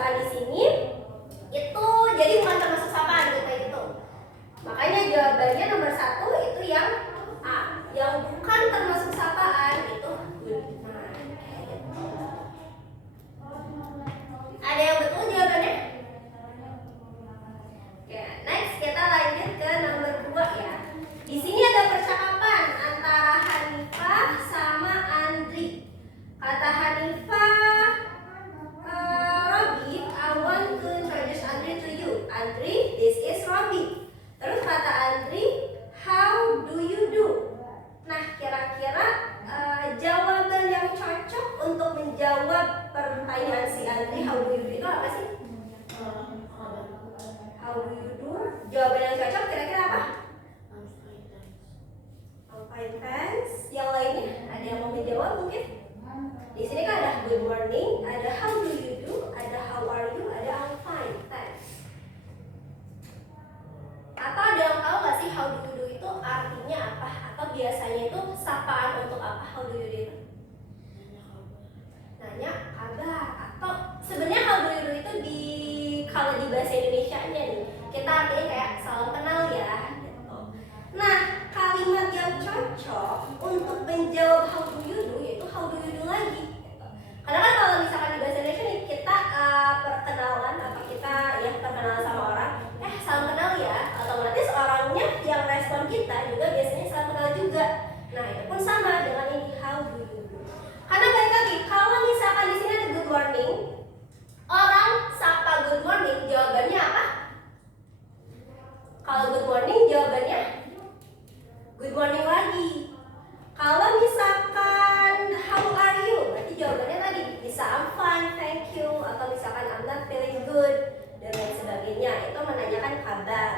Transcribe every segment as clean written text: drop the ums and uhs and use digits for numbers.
misalkan di sini itu jadi bukan termasuk sapaan kayak gitu. Makanya jawabannya nomor 1 itu yang A. Yang bukan termasuk sapaan itu good night. Gitu. Ada yang betul jawabannya? Oke, next kita lanjut ke nomor 2 ya. Di sini ada percakapan antara Hanifah sama Andri. Kata Hanifah, Robi, I want to introduce Andri to you. Andri, this is Robi. Terus kata Andri, how do you do? Nah, kira-kira jawaban yang cocok untuk menjawab pertanyaan si Andri, how do you do itu apa sih? How do you do? Jawaban yang cocok kira-kira apa? I'm fine, thanks. Yang lainnya ada yang mau menjawab mungkin? Di sini kan ada good morning, ada how do you do, ada how are you, ada I'm fine, thanks. Atau ada yang tahu nggak sih how do you do itu artinya apa? Atau biasanya itu sapaan untuk apa how do you do itu? Nanya kabar. Atau sebenarnya how do you do itu kalau di bahasa Indonesianya nih kita artinya kayak salam kenal ya. Gitu. Nah, kalimat yang cocok untuk menjawab how do you do yaitu how do you do lagi. Gitu. Karena kan kalau misalkan di bahasa Indonesia nih kita perkenalan atau kita ya perkenalan sama orang, salam kenal ya, otomatis orangnya yang respon kita juga biasanya salam kenal juga. Nah, itu pun sama dengan ini how do you do. Karena balik lagi, kalau misalkan di sini ada good morning, orang sapa good morning, jawabannya apa? Kalau good morning jawabannya good morning lagi. Kalau misalkan how are you, berarti jawabannya tadi bisa I'm fine, thank you, atau misalkan I'm not feeling good dan lain sebagainya. Itu menanyakan kabar.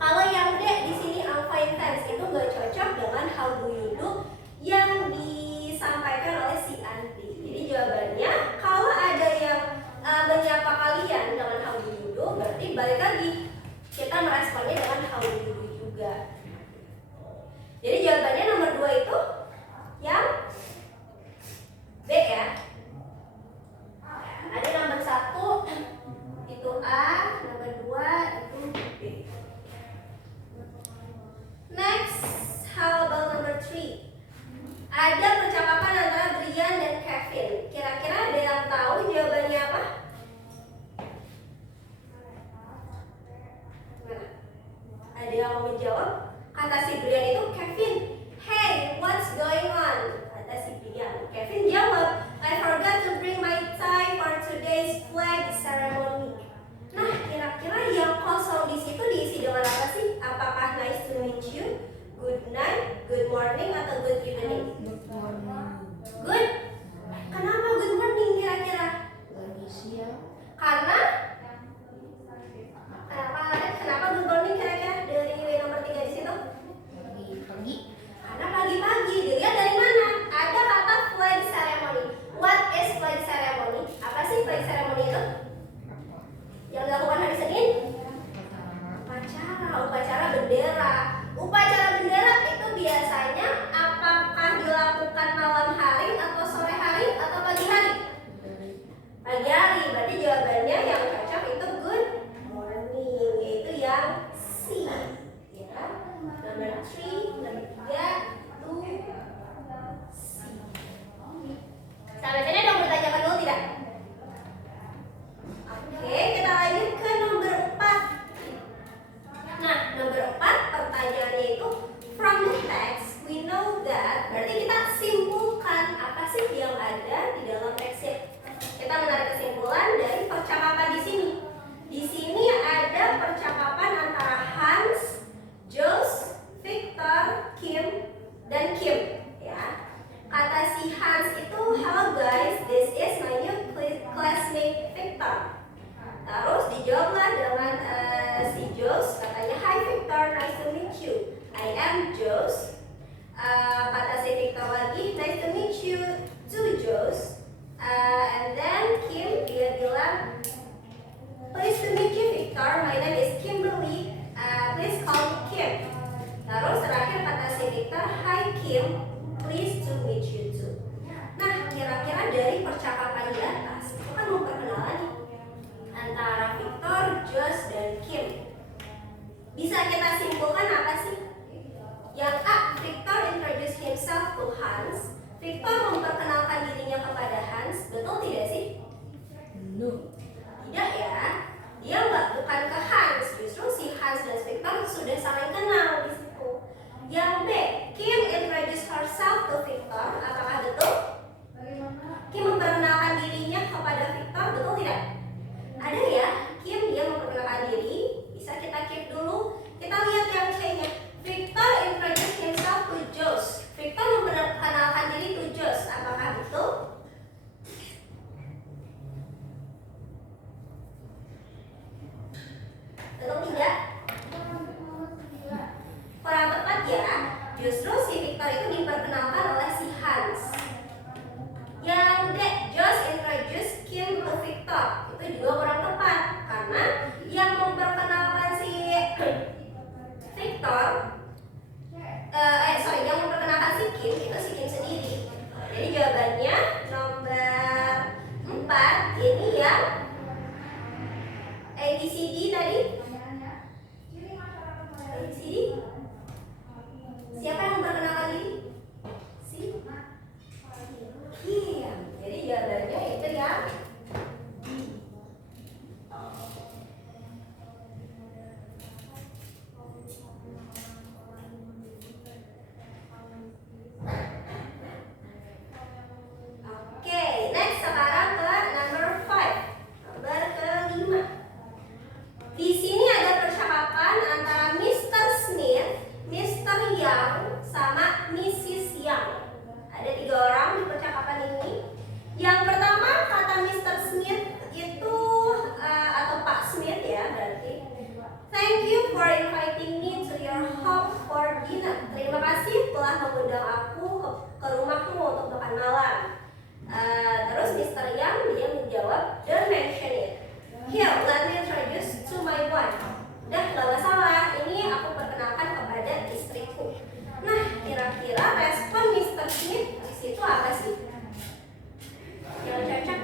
Kalau yang D di sini I'm fine, thanks itu nggak cocok dengan how do you do yang disampaikan oleh si Andri. Jadi jawabannya kalau ada yang menyapa kalian dengan how do you do, berarti balik lagi kita meresponnya dengan how do you do juga. Jadi jawabannya nomor 2 itu yang B ya. Ada nomor 1 itu A, nomor 2 itu B. Next, how about number 3? Ada percakapan antara Brian dan Kevin. Kira-kira ada yang tahu jawabannya apa? Gimana? Ada yang mau menjawab? Kata si Brian itu, Kevin, hey, what's going on? Kata si Brian. Kevin jawab, I forgot to bring my tie for today's flag ceremony. Nah, kira-kira yang kosong di situ diisi dengan apa sih? Apakah nice to meet you, good night, good morning, atau good evening? Good morning. Good? Kenapa good morning kira-kira? Lagi siang. Karena? Kenapa good morning kira-kira dari nomor 3 di situ? Pagi. Karena pagi-pagi. Dilihat dari mana? Ada kata flag ceremony. What is flag ceremony? Apa sih flag ceremony itu? Yang dilakukan hari Senin? Upacara bendera. Upacara bendera itu biasanya apakah dilakukan malam hari atau sore hari atau pagi hari? Pagi hari. Berarti jawabannya yang cocok itu good morning, yaitu yang C. Ya. Nomor 3, nomor 3 itu C. Sampai sini ada yang bertanyakan dulu tidak? Oke, kita lanjut ke nomor 4. Nah, nomor 4 pertanyaannya itu from the text we know that. Berarti kita simpulkan apa sih yang ada di dalam teksnya. Kita menarik kesimpulan dari percakapan di sini. Di sini ada percakapan antara Hans, Jos, Victor, Kim, dan Kim. Ya. Kata si Hans itu, hello guys, this is my new classmate Victor. Terus dijawablah dengan si Jos, katanya, hi Victor, nice to meet you. I am Jos. Kata si Victor lagi, nice to meet you too Jos. And then Kim dia bilang, pleased to meet you Victor, my name is Kimberly. Please call me Kim. Terus terakhir kata si Victor, hi Kim, pleased to meet you too. Nah, kira-kira dari percakapan di atas itu kan memperkenalan nih. Hans. Victor memperkenalkan dirinya kepada Hans. Betul tidak sih? No. Tidak ya. Dia bukan ke Hans. Justru si Hans dan Victor sudah saling kenal di situ. Yang B, Kim introduce herself to Victor. Apakah betul? Kim memperkenalkan dirinya kepada Victor. Betul tidak? Ada ya. Kim dia memperkenalkan diri. Bisa kita keep dulu. Kita lihat yang C-nya. Victor introduce himself to Josh. Victor memperkenalkan diri to Josh. Apakah betul? Betul tidak? Kurang tepat ya. Justru si Victor itu diperkenalkan oleh si Hans. Yang D, Josh introduce Kim to Victor. Itu juga kurang tepat karena yang memperkenalkan si Victor, yang memperkenalkan si Kim itu si Kim sendiri. Jadi jawabannya nomor 4 ini yang ABCD tadi. ABCD. Siapa yang memperkenalkan diri? Si Kim. Jadi jawabannya itu yang Oke, next sekarang ke number 5. Nomor ke-5. Di sini ada percakapan antara Mr. Smith, Mr. Young, sama Mrs. Young. Ada 3 orang di percakapan ini. Yang pertama kata Mr. Smith itu atau Pak Smith ya berarti. Thank you for inviting me to your home for dinner. Terima kasih telah mengundang aku ke rumahmu untuk makan malam. Terus Mr. Young dia menjawab, don't mention it. Here, let me introduce to my wife. Udah, gak masalah. Ini aku perkenalkan kepada istriku. Nah, kira-kira respon Mr. Smith di situ apa sih? Yang cocok?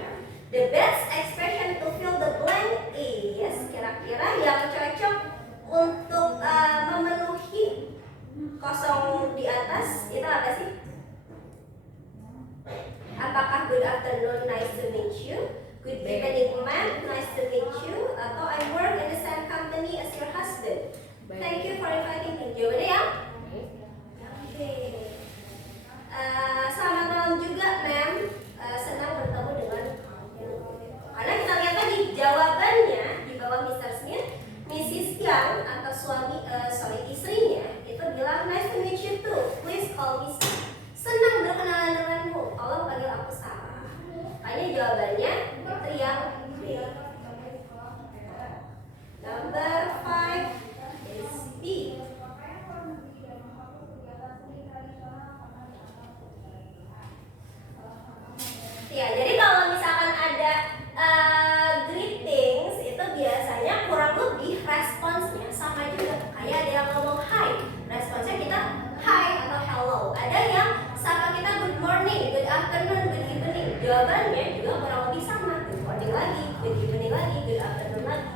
The best expression to fill the blank is, kira-kira yang cocok untuk memenuhi kosong di atas itu apa sih? Apakah good afternoon, nice to meet you? Good evening, ma'am, nice to meet you. Atau I work in the same company as your husband. Thank you for inviting me. Jawabannya ya? Oke. Selamat malam juga, ma'am. Senang bertemu dengan kamu. Karena kita lihat tadi jawabannya di bawah Mr. Smith, Mrs. Young atau istrinya itu bilang nice to meet you too. Please call me Sam. Senang berkenalan denganmu. Tolong panggil aku Sarah. Makanya jawabannya itu yang B. Number 5 is B. Ya, jadi kalau misalkan ada greetings itu biasanya kurang lebih responsnya sama juga. Kayak ada yang ngomong hi, responsnya kita hi atau hello. Ada yang sama kita good morning, good afternoon, good evening. Jawabannya juga kurang lebih sama. Good morning lagi, good evening lagi, good afternoon lagi.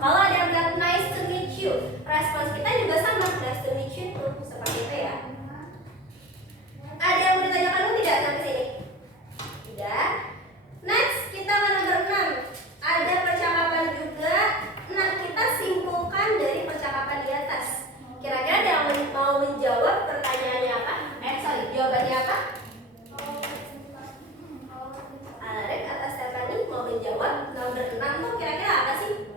Kalau ada yang bilang nice to meet you, respons kita juga sama, nice to meet you too. Seperti itu ya. Ada yang mau ditanyakan lu tidak sampai sini? Tidak. Next kita ke nomor 6. Ada percakapan juga. Nah, kita simpulkan dari percakapan di atas. Kira-kira ada yang mau menjawab pertanyaannya apa? Jawabannya apa? Alek atau Stephanie mau menjawab nomor 6 tuh kira-kira apa sih?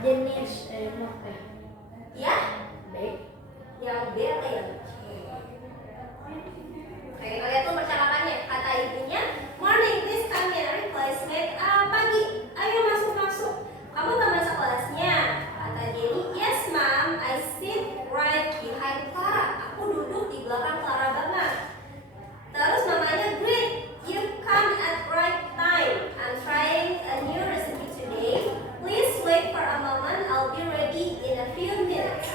jenis Ya, B. yang B atau yang C? Oke, kita lihat tuh percakapannya. Kata ibunya, "Morning, please come in, replacement." Pagi, ayo masuk. Kamu teman sekelasnya? Kata Jenny, "Yes, ma'am, I sit right behind Clara." Aku duduk di belakang Clara banget. Terus mamanya, "Great, you come at right time. I'm trying a new recipe today. Please wait for a moment, I'll be ready in a few minutes."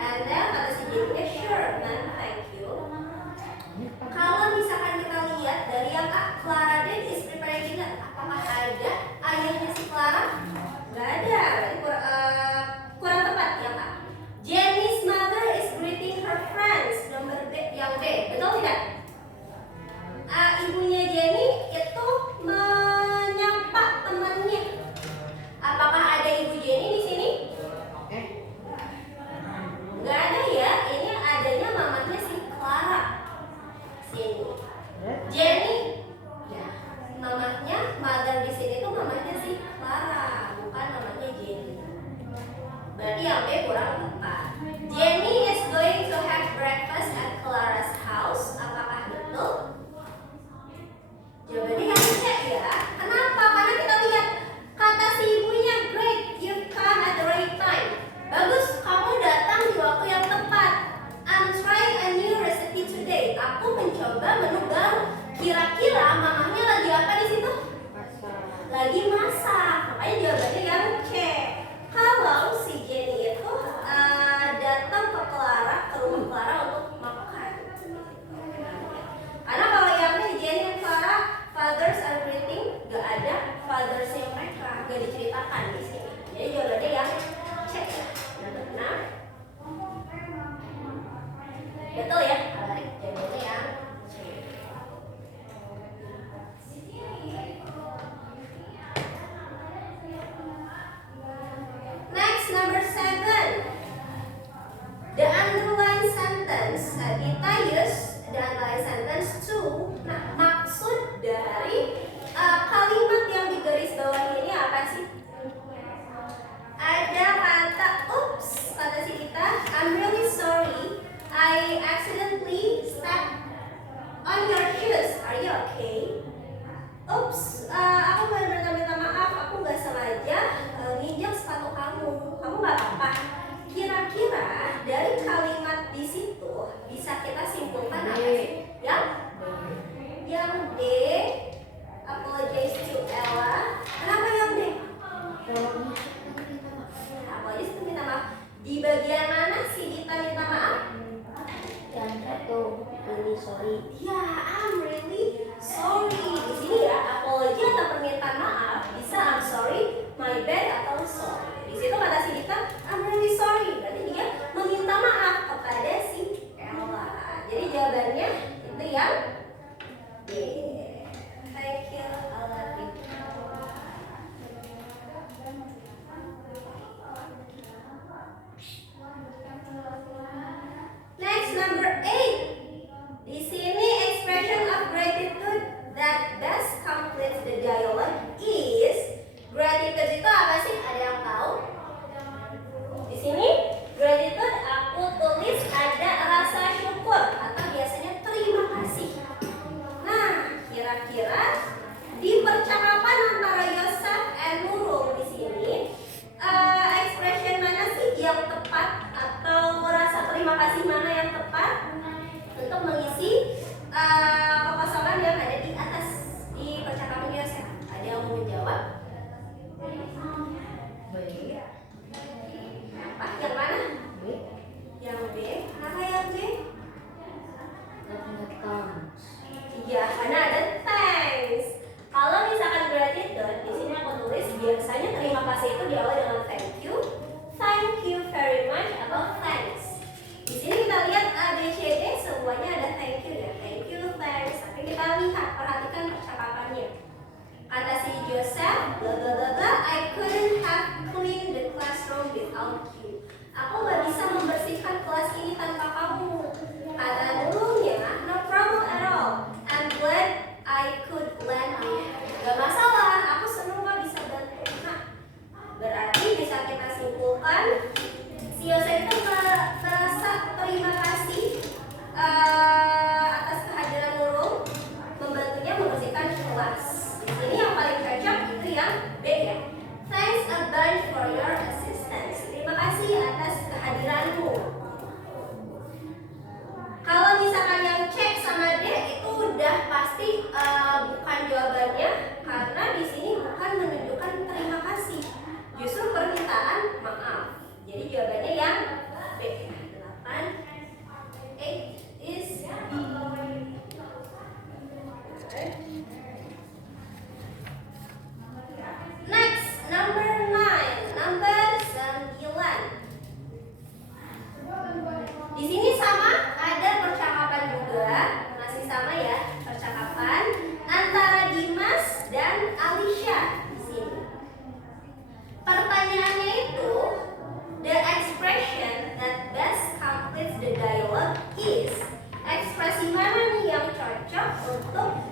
And then kata si Jenny, "Sure, ma'am, thank you." Kalau misalkan kita lihat dari yang Clara dan is preparing dinner, apakah ada ayahnya si Clara? Gak ada, berarti kurang tepat ya Kak. Jenny's mother is greeting her friends. Nomor B, yang B, betul tidak? Ibunya Jenny itu menyapa temannya. Apakah ada ibu Jenny di sini? Gak ada ya. Ini adanya mamanya si Clara. Sini. Jenny. Ya, mamanya mother di sini tuh mamanya si Clara, bukan mamanya Jenny. Berarti yang B kurang tepat. Jenny is going to have breakfast at Clara's house. Apakah betul? Jawabannya yang C ya. Kenapa? Karena kita lihat kata si ibunya, "Great, you come at the right time." Bagus, kamu datang di waktu yang tepat. I'm trying a new recipe today. Aku mencoba menu baru. Kira-kira mamahnya lagi apa di situ? Lagi masak. Makanya jawabannya yang C. Kalau si Jenny itu datang ke rumah Clara untuk makan. Karena kalau yang ini Jenny dan Clara, fathers are greeting, gak ada fathersnya mereka, gak diceritakan di sini. Jadi jawabannya yang C. Benar. Betul ya? Jawabannya yang C. Next, number 7. The underlined sentence. Kita use the underlined sentence to. Nah, maksud dari kalimat yang di garis bawah ini apa sih? Ada kata oops, kata si kita, "I'm really sorry, I accidentally stepped on your shoes. Are you okay?" Oops, aku benar-benar minta maaf, aku gak sengaja nginjak sepatu kamu. Kamu gak apa-apa. Kira-kira dari kalimat di situ bisa kita simpulkan apa sih? Yang D, apologize to Ella. Kenapa yang D? Apologize to minta maaf. Di bagian mana sih kita minta maaf? Yang satu, really sorry. Ya, I'm really sorry. Di sini ya, apology atau permintaan maaf bisa I'm sorry, my bad atau sorry. Di situ kata si kita, I'm really sorry. Berarti dia meminta maaf kepada si Ella. Jadi jawabannya itu yang D. Thank you, I love you. Next, number 8. Di sini expression of gratitude that best completes the dialogue is. Gratitude itu apa sih? Ada yang tahu? Di sini gratitude aku tulis ada rasa syukur atau biasanya terima kasih. Nah, kira-kira di percakapan antara Yosef and Nurul di sini expression mana sih yang tepat atau rasa terima kasih mana yang tepat untuk mengisi kekosongan yang ada di atas di percakapan Yosef? Ada yang mau menjawab? Apa? Yang mana? B. Yang B. Kenapa yang B? Karena thanks. Iya, karena ada thanks. Kalau misalkan gratitude, di sini aku tulis biasanya terima kasih itu diawali dengan thank you very much atau thanks. Di sini kita lihat A, B, C, D semuanya ada thank you ya, thank you, thanks. Tapi kita lihat, perhatikan percakapannya. Kata si Joseph, bla bla bla bla, I couldn't have cleaned the classroom without you. Aku gak bisa membersihkan kelas ini tanpa kamu. Kata dulunya, no problem at all. I'm glad I could lend a hand. Gak masalah, aku senang gak bisa bantu. Nah, berarti bisa kita menunjukkan si Yose itu merasa terima kasih atas kehadiran Nurul membantunya membersihkan kelas. Di sini yang paling cocok itu yang B ya. Thanks a bunch for your assistance. Terima kasih atas kehadiranmu. Kalau misalkan yang cek sama D itu udah pasti bukan jawabannya, karena di sini bukan menunjukkan terima kasih, justru permintaan maaf. Jadi jawabannya yang B. 8 is B. Next, number 9, number 9. Di sini sama, ada percakapan juga, masih sama ya, percakapan antara Dimas dan Alicia di sini. Pertanyaannya itu, the expression that best completes the dialogue is, ekspresi mana nih yang cocok untuk